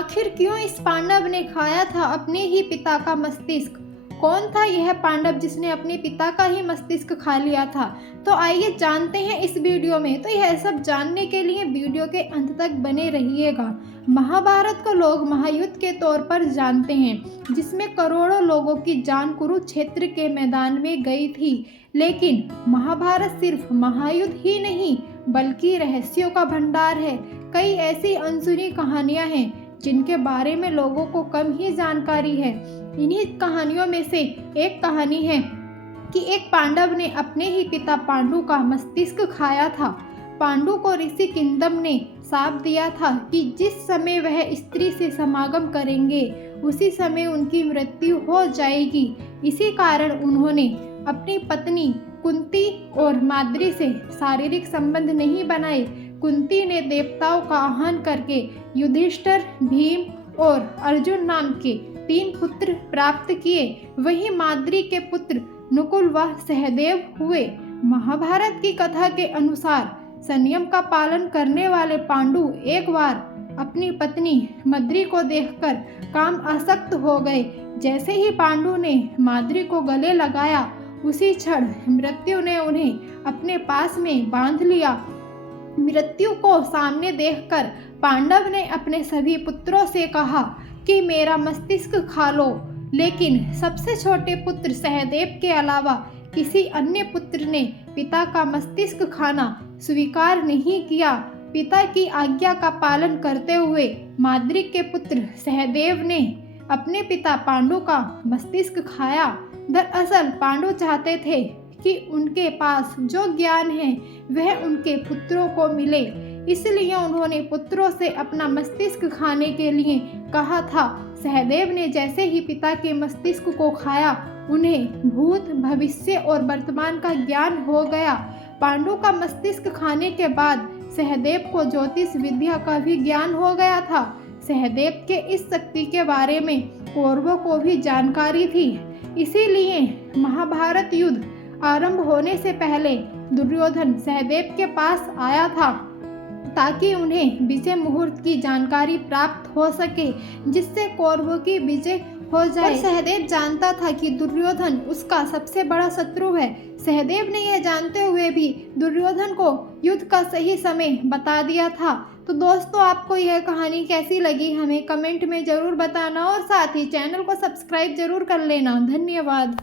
आखिर क्यों इस पांडव ने खाया था अपने ही पिता का मस्तिष्क? कौन था यह पांडव जिसने अपने पिता का ही मस्तिष्क खा लिया था? तो आइए जानते हैं इस वीडियो में। तो यह सब जानने के लिए वीडियो के अंत तक बने रहिएगा। महाभारत को लोग महायुद्ध के तौर पर जानते हैं, जिसमें करोड़ों लोगों की जान कुरुक्षेत्र के मैदान में गई थी। लेकिन महाभारत सिर्फ महायुद्ध ही नहीं, बल्कि रहस्यों का भंडार है। कई ऐसी अनसुनी कहानियां हैं जिनके बारे में लोगों को कम ही जानकारी है। इन्हीं कहानियों में से एक कहानी है कि एक पांडव ने अपने ही पिता पांडु का मस्तिष्क खाया था। पांडु को ऋषि किंदम ने शाप दिया था कि जिस समय वह स्त्री से समागम करेंगे उसी समय उनकी मृत्यु हो जाएगी। इसी कारण उन्होंने अपनी पत्नी कुंती और माद्री से शारीरिक संबंध नहीं बनाए। कुंती ने देवताओं का आह्वान करके युधिष्ठिर, भीम और अर्जुन नाम के 3 पुत्र प्राप्त किए। वहीं माद्री के पुत्र नकुल व सहदेव हुए। महाभारत की कथा के अनुसार संयम का पालन करने वाले पांडु एक बार अपनी पत्नी मद्री को देखकर काम आसक्त हो गए। जैसे ही पांडु ने माद्री को गले लगाया, उसी क्षण मृत्यु ने उन्हें अपने पास में बांध लिया। मृत्यु को सामने देखकर पांडव ने अपने सभी पुत्रों से कहा कि मेरा मस्तिष्क खा लो, लेकिन सबसे छोटे पुत्र सहदेव के अलावा किसी अन्य पुत्र ने पिता का मस्तिष्क खाना स्वीकार नहीं किया। पिता की आज्ञा का पालन करते हुए माद्री के पुत्र सहदेव ने अपने पिता पांडु का मस्तिष्क खाया। दरअसल पांडु चाहते थे कि उनके पास जो ज्ञान है वह उनके पुत्रों को मिले, इसलिए उन्होंने पुत्रों से अपना मस्तिष्क खाने के लिए कहा था। सहदेव ने जैसे ही पिता के मस्तिष्क को खाया, उन्हें भूत, भविष्य और वर्तमान का ज्ञान हो गया। पांडु का मस्तिष्क खाने के बाद सहदेव को ज्योतिष विद्या का भी ज्ञान हो गया था। सहदेव के इस शक्ति के बारे में कौरवों को भी जानकारी थी। इसीलिए महाभारत युद्ध आरंभ होने से पहले दुर्योधन सहदेव के पास आया था, ताकि उन्हें विजय मुहूर्त की जानकारी प्राप्त हो सके, जिससे कौरवों की विजय हो जाए। और सहदेव जानता था कि दुर्योधन उसका सबसे बड़ा शत्रु है। सहदेव ने यह जानते हुए भी दुर्योधन को युद्ध का सही समय बता दिया था। तो दोस्तों, आपको यह कहानी कैसी लगी हमें कमेंट में ज़रूर बताना और साथ ही चैनल को सब्सक्राइब जरूर कर लेना। धन्यवाद।